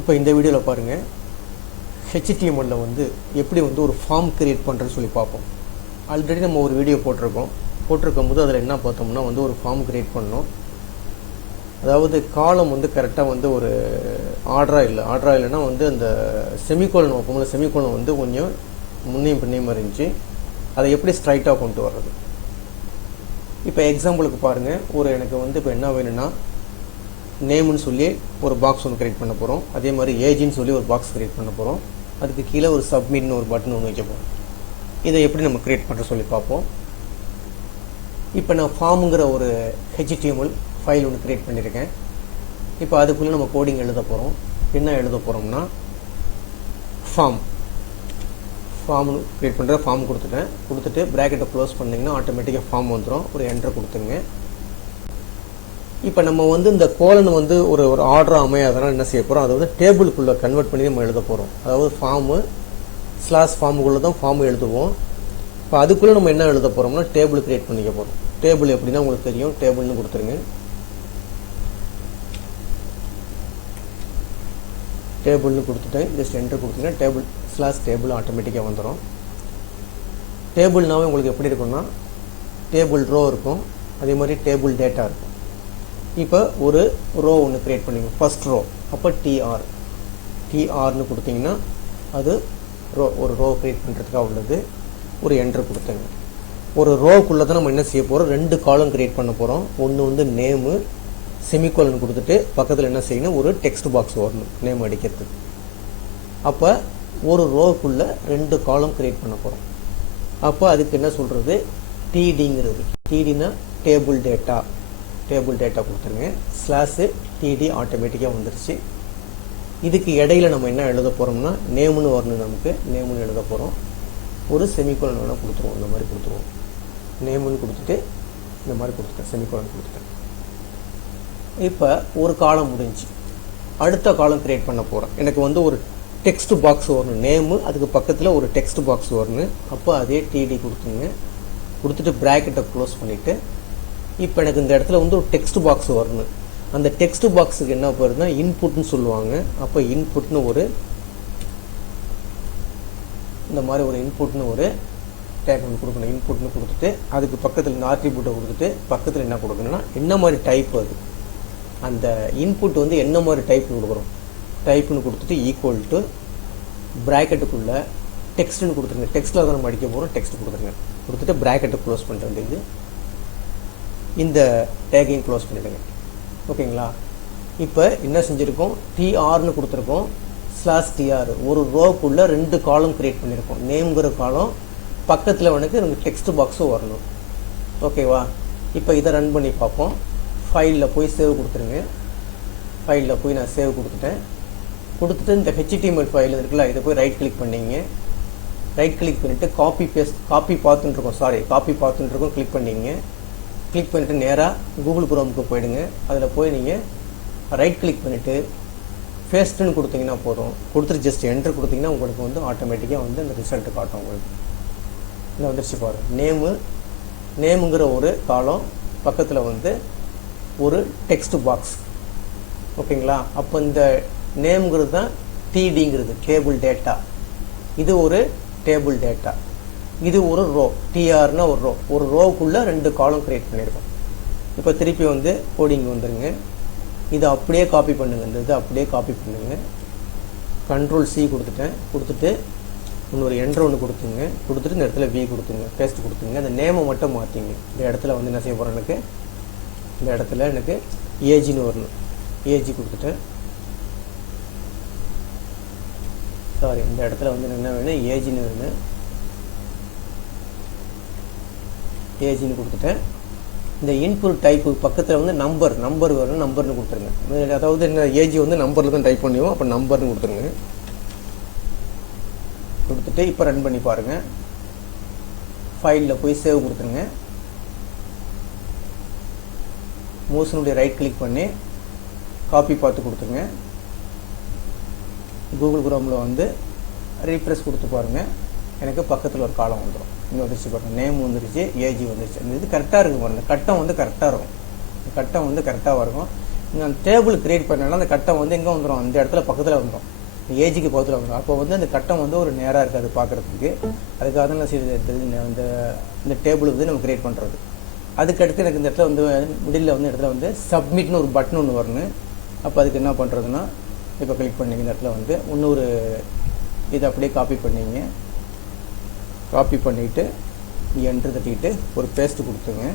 இப்போ இந்த வீடியோவில் பாருங்கள், HTML வந்து எப்படி வந்து ஒரு ஃபார்ம் கிரியேட் பண்ணுறதுன்னு சொல்லி பார்ப்போம். ஆல்ரெடி நம்ம ஒரு வீடியோ போட்டிருக்கும் போது அதில் என்ன பார்த்தோம்னா வந்து ஒரு ஃபார்ம் கிரியேட் பண்ணோம். அதாவது காலம் வந்து கரெக்டாக வந்து ஒரு ஆர்டராக இல்லைன்னா வந்து அந்த செமிகோலன் வைப்போம்ல, செமிகோலன் வந்து கொஞ்சம் முன்னையும் பின்னையும் இருந்துச்சு. அதை எப்படி ஸ்ட்ரைட்டாக கொண்டு வர்றது. இப்போ எக்ஸாம்பிளுக்கு பாருங்கள், எனக்கு வந்து இப்போ என்ன வேணும்னா நேம்னு சொல்லி ஒரு பாக்ஸ் ஒன்று கிரியேட் பண்ண போகிறோம். அதே மாதிரி ஏஜின்னு சொல்லி ஒரு பாக்ஸ் கிரியேட் பண்ண போகிறோம். அதுக்கு கீழே ஒரு சப்மிட்னு ஒரு பட்டன் ஒன்று வைக்க போகிறோம். இதை எப்படி நம்ம கிரியேட் பண்ணுற சொல்லி பார்ப்போம். இப்போ நான் ஃபார்முங்கிற ஒரு HTML ஃபைல் ஒன்று கிரியேட் பண்ணியிருக்கேன். இப்போ அதுக்குள்ளே நம்ம கோடிங் எழுத போகிறோம். என்ன எழுத போகிறோம்னா ஃபார்ம்னு கிரியேட் பண்ணுற ஃபார்ம் கொடுத்துட்டு ப்ராக்கெட்டை க்ளோஸ் பண்ணிங்கன்னா ஆட்டோமேட்டிக்காக ஃபார்ம் வந்துடும். ஒரு என்ட்ரு கொடுத்துங்க. இப்போ நம்ம வந்து இந்த கோலன் வந்து ஒரு ஆர்டராக அமையாதனால என்ன செய்ய போகிறோம், அதாவது டேபிளுக்குள்ளே கன்வெர்ட் பண்ணி நம்ம எழுத போகிறோம். அதாவது ஃபார்முக்குள்ளே தான் ஃபார்ம் எழுதுவோம். இப்போ அதுக்குள்ளே நம்ம என்ன எழுத போகிறோம்னா டேபிள் கிரியேட் பண்ணிக்க போகிறோம். டேபிள் எப்படின்னா உங்களுக்கு தெரியும், டேபிள்னு கொடுத்துருங்க. டேபிள்னு கொடுத்துட்டேன். ஜஸ்ட் என்ட்ரு கொடுத்தீங்கன்னா டேபிள் ஆட்டோமேட்டிக்காக வந்துடும். டேபிள்னாவே உங்களுக்கு எப்படி இருக்கும்னா டேபிள் ரோ இருக்கும், அதே மாதிரி டேபிள் டேட்டா இருக்கும். இப்போ ஒரு ரோ ஒன்று கிரியேட் பண்ணிங்க, ஃபர்ஸ்ட் ரோ. அப்போ டிஆர்னு கொடுத்தீங்கன்னா அது ஒரு ரோ கிரியேட் பண்ணுறதுக்காக உள்ளது. ஒரு என்ட்ரு கொடுத்துங்க. ஒரு ரோக்குள்ளே தான் நம்ம என்ன செய்ய போகிறோம், 2 காலம் கிரியேட் பண்ண போகிறோம். ஒன்று வந்து நேமு, செமிகோலன் கொடுத்துட்டு பக்கத்தில் என்ன செய்யணும், ஒரு டெக்ஸ்ட் பாக்ஸ் வரணும் நேம் அடிக்கிறதுக்கு. அப்போ ஒரு ரோக்குள்ளே 2 காலம் கிரியேட் பண்ண போகிறோம். அப்போ அதுக்கு என்ன சொல்கிறது, டிடிங்கிறது. டிடினா டேபிள் டேட்டா கொடுத்துருங்க. /TD ஆட்டோமேட்டிக்காக வந்துருச்சு. இதுக்கு இடையில நம்ம என்ன எழுத போகிறோம்னா நேம்னு வரணும். நமக்கு நேம்னு எழுத போகிறோம். ஒரு செமிகோலன் வேணால் கொடுத்துருவோம். இந்த மாதிரி கொடுத்துருவோம். நேம்னு கொடுத்துட்டு இந்த மாதிரி கொடுத்துட்டேன், செமிகோலன் கொடுத்துட்டேன். இப்போ ஒரு காலம் முடிஞ்சு அடுத்த காலம் கிரியேட் பண்ண போகிறேன். எனக்கு வந்து ஒரு டெக்ஸ்ட் பாக்ஸ் வரணும். நேமு, அதுக்கு பக்கத்தில் ஒரு டெக்ஸ்ட் பாக்ஸ் வரணும். அப்போ அதே டிடி கொடுத்துட்டு ப்ராக்கெட்டை க்ளோஸ் பண்ணிவிட்டு இப்போ எனக்கு இந்த இடத்துல வந்து ஒரு டெக்ஸ்ட் பாக்ஸ் வரணும். அந்த டெக்ஸ்ட் பாக்ஸுக்கு என்ன போகிறதுனா இன்புட்னு சொல்லுவாங்க. அப்போ இன்புட்னு இந்த மாதிரி ஒரு இன்புட்னு ஒரு டேக் ஒன்று கொடுக்கணும். இன்புட்னு கொடுத்துட்டு அதுக்கு பக்கத்தில் இந்த ஆட்ரிபியூட்டை கொடுத்துட்டு பக்கத்தில் என்ன கொடுக்கணும்னா என்ன மாதிரி டைப், அது அந்த இன்புட் வந்து என்ன மாதிரி டைப் கொடுக்குறோம், டைப்னு கொடுத்துட்டு ஈக்குவல் டு ப்ராக்கெட்டுக்குள்ளே டெக்ஸ்ட்னு கொடுத்துருங்க. டெக்ஸ்ட்டில் தான் நம்ம அடிக்க போகிறோம். டெக்ஸ்ட் கொடுத்துட்டு ப்ராக்கெட்டை க்ளோஸ் பண்ணுற வேண்டியது. இந்த டேக்கையும் க்ளோஸ் பண்ணிவிடுங்க. ஓகேங்களா. இப்போ என்ன செஞ்சுருக்கோம், டிஆர்னு கொடுத்துருக்கோம். /TR ஒரு ரோக்குள்ளே 2 காலம் கிரியேட் பண்ணியிருக்கோம். நேம்ங்கிற காலம் பக்கத்தில் எனக்கு டெக்ஸ்ட் பாக்ஸும் வரணும். ஓகேவா. இப்போ இதை ரன் பண்ணி பார்ப்போம். ஃபைலில் போய் சேவ் கொடுத்துருங்க. ஃபைலில் போய் நான் சேவ் கொடுத்துட்டு இந்த HTML ஃபைல் இருக்குல்ல, இதை போய் ரைட் கிளிக் பண்ணிங்க. ரைட் கிளிக் பண்ணிவிட்டு காப்பி பார்த்துன்னு இருக்கோம் கிளிக் பண்ணிங்க. கிளிக் பண்ணிவிட்டு நேராக கூகுள் குரோமுக்கு போயிடுங்க. அதில் போய் நீங்கள் ரைட் கிளிக் பண்ணிவிட்டு பேஸ்ட்டுன்னு கொடுத்தீங்கன்னா போதும். கொடுத்துட்டு ஜஸ்ட் என்ட்ரு கொடுத்தீங்கன்னா உங்களுக்கு வந்து ஆட்டோமேட்டிக்காக வந்து அந்த ரிசல்ட்டு காட்டும். உங்களுக்கு இந்த வந்துருச்சு பாருங்கள். நேமுங்கிற ஒரு காலம் பக்கத்தில் வந்து ஒரு டெக்ஸ்ட் பாக்ஸ். ஓகேங்களா. அப்போ இந்த நேம்ங்கிறது தான் டிடிங்கிறது, டேபிள் டேட்டா. இது ஒரு டேபிள் டேட்டா. இது ஒரு ரோ. டிஆர்னா ஒரு ரோவுக்குள்ளே 2 காலம் கிரியேட் பண்ணியிருக்கோம். இப்போ திருப்பி வந்து கோடிங் வந்துடுங்க. இதை அப்படியே காப்பி பண்ணுங்க. இந்த இதை அப்படியே காப்பி பண்ணுங்க. Ctrl+C கொடுத்துட்டு இன்னொரு என்ட்ரு ஒன்று கொடுத்துட்டு இந்த இடத்துல V பேஸ்ட் கொடுத்துங்க. அந்த நேமை மட்டும் மாற்றிங்க. இந்த இடத்துல வந்து என்ன செய்ய போகிறேன், இந்த இடத்துல எனக்கு ஏஜின்னு வரணும். ஏஜி கொடுத்துட்டேன். சாரி, இந்த இடத்துல வந்து என்ன வேணும், ஏஜின்னு வேணும். ஏஜின்னு கொடுத்துட்டேன். இந்த இன்புட் டைப்பு பக்கத்தில் வந்து நம்பர் வரணும். நம்பர்னு கொடுத்துருங்க. அதாவது என்ன, ஏஜி வந்து நம்பரில் தான் டைப் பண்ணுவோம். அப்போ நம்பர்னு கொடுத்துருங்க. கொடுத்துட்டு இப்போ ரன் பண்ணி பாருங்கள். ஃபைலில் போய் சேவ் கொடுத்துருங்க. மோஷனுடைய ரைட் கிளிக் பண்ணி காப்பி பார்த்து கொடுத்துருங்க. கூகுள் குரோமில் வந்து ரீஃப்ரெஷ் கொடுத்து பாருங்கள். எனக்கு பக்கத்தில் ஒரு காலம் வந்துடும். இன்னும் வந்துருச்சு பாருங்கள். நேம் வந்துருச்சு, ஏஜி வந்துருச்சு. இந்த இது கரெக்டாக இருக்குது பாருங்கள். கட்டம் வந்து கரெக்டாக இருக்கும். கட்டம் வந்து கரெக்டாக இருக்கும். அந்த டேபிள் கிரியேட் பண்ணாலும் அந்த கட்டம் வந்து எங்கே வந்துடும், அந்த இடத்துல பக்கத்தில் வந்துடும், ஏஜுக்கு பக்கத்தில் வந்துடும். அப்போ வந்து அந்த கட்டம் வந்து ஒரு நேராக இருக்காது பார்க்குறதுக்கு. அதுக்காக தான் நான் இந்த டேபிள் வந்து நம்ம கிரியேட் பண்ணுறது. அதுக்கடுத்து எனக்கு இந்த இடத்துல வந்து மிடில் வந்து இடத்துல வந்து சப்மிட்னு ஒரு பட்டன் ஒன்று வரணும். அப்போ அதுக்கு என்ன பண்ணுறதுன்னா, இப்போ கிளிக் பண்ணிங்க இந்த இடத்துல வந்து இன்னொரு இதை அப்படியே காப்பி பண்ணிங்க. காப்பி பண்ணிவிட்டு என்ட்ரு தட்டிட்டு ஒரு பேஸ்ட்டு கொடுத்துங்க.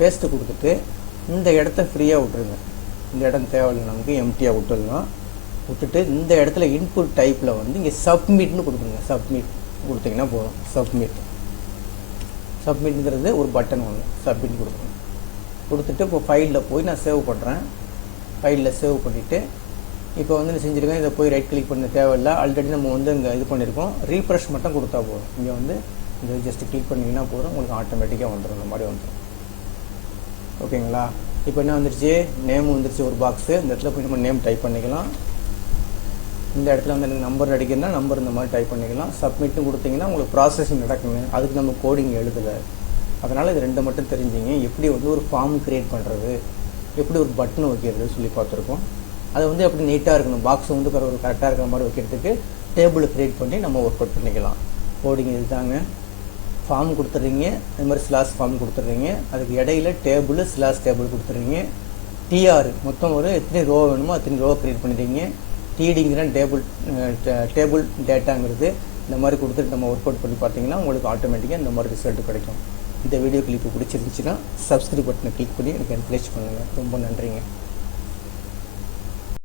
பேஸ்ட்டு கொடுத்துட்டு இந்த இடத்த ஃப்ரீயாக விட்டுருங்க. இந்த இடம் தேவையில்லை, நமக்கு எம்டியாக விட்டுடலாம். விட்டுட்டு இந்த இடத்துல இன்புட் டைப்பில் வந்து இங்கே சப்மிட்னு கொடுக்குங்க. சப்மிட் கொடுத்தீங்கன்னா போதும். சப்மிட்ங்கிறது ஒரு பட்டன் ஒன்று, சப்மிட் கொடுக்கணும். கொடுத்துட்டு இப்போ ஃபைலில் போய் நான் சேவ் பண்ணுறேன். ஃபைலில் சேவ் பண்ணிவிட்டு இப்போ வந்து நான் செஞ்சுருக்கேன். இதை போய் ரைட் கிளிக் பண்ண தேவையில்லை, ஆல்ரெடி நம்ம வந்து இங்கே இது பண்ணியிருக்கோம். ரீஃப்ரெஷ் மட்டும் கொடுத்தா போதும். இங்கே வந்து இந்த ஜஸ்ட் கிளிக் பண்ணிங்கன்னா போதும், உங்களுக்கு ஆட்டோமேட்டிக்காக வந்துடும். இந்த மாதிரி வந்துடும். ஓகேங்களா? இப்போ என்ன வந்துருச்சு, நேம் வந்துருச்சு ஒரு பாக்ஸு. இந்த இடத்துல போய் நம்ம நேம் டைப் பண்ணிக்கலாம். இந்த இடத்துல வந்து எனக்கு நம்பர் அடிக்கிறதுனா நம்பர் இந்த மாதிரி டைப் பண்ணிக்கலாம். சப்மிட்னு கொடுத்தீங்கன்னா உங்களுக்கு ப்ராசஸிங் நடக்குங்க. அதுக்கு நம்ம கோடிங் எழுதலை. அதனால் இது ரெண்டு மட்டும் தெரிஞ்சிங்க. எப்படி வந்து ஒரு ஃபார்ம் க்ரியேட் பண்ணுறது, எப்படி ஒரு பட்டன் வைக்கிறது சொல்லி பார்த்துருக்கோம். அது வந்து எப்படி நீட்டாக இருக்கணும், பாக்ஸ் வந்து ஒரு கரெக்டாக இருக்கிற மாதிரி வைக்கிறதுக்கு டேபிள் க்ரியேட் பண்ணி நம்ம ஒர்க் அவுட் பண்ணிக்கலாம். கோடிங் இது தாங்க. ஃபார்ம் கொடுத்துட்றீங்க, இந்த மாதிரி ஸ்லாஷ் ஃபார்ம் கொடுத்துட்றீங்க. அதுக்கு இடையில டேபிள் ஸ்லாஷ் டேபிள் கொடுத்துட்றீங்க. டிஆர் மொத்தம் ஒரு எத்தனை ரோ வேணுமோ அத்தனை ரோ க்ரியேட் பண்ணிடுறீங்க. டிடிங்கிற டேபிள் டேட்டாங்கிறது இந்த மாதிரி கொடுத்துட்டு நம்ம ஒர்க் அவுட் பண்ணி பார்த்தீங்கன்னா உங்களுக்கு ஆட்டோமேட்டிக்காக இந்த மாதிரி ரிசல்ட் கிடைக்கும். இந்த வீடியோ கிளிப்பு பிடிச்சிருந்துச்சுன்னா சப்ஸ்கிரைப் பட்டனை கிளிக் பண்ணி எனக்கு என்கரேஜ் பண்ணுங்கள். ரொம்ப நன்றிங்க.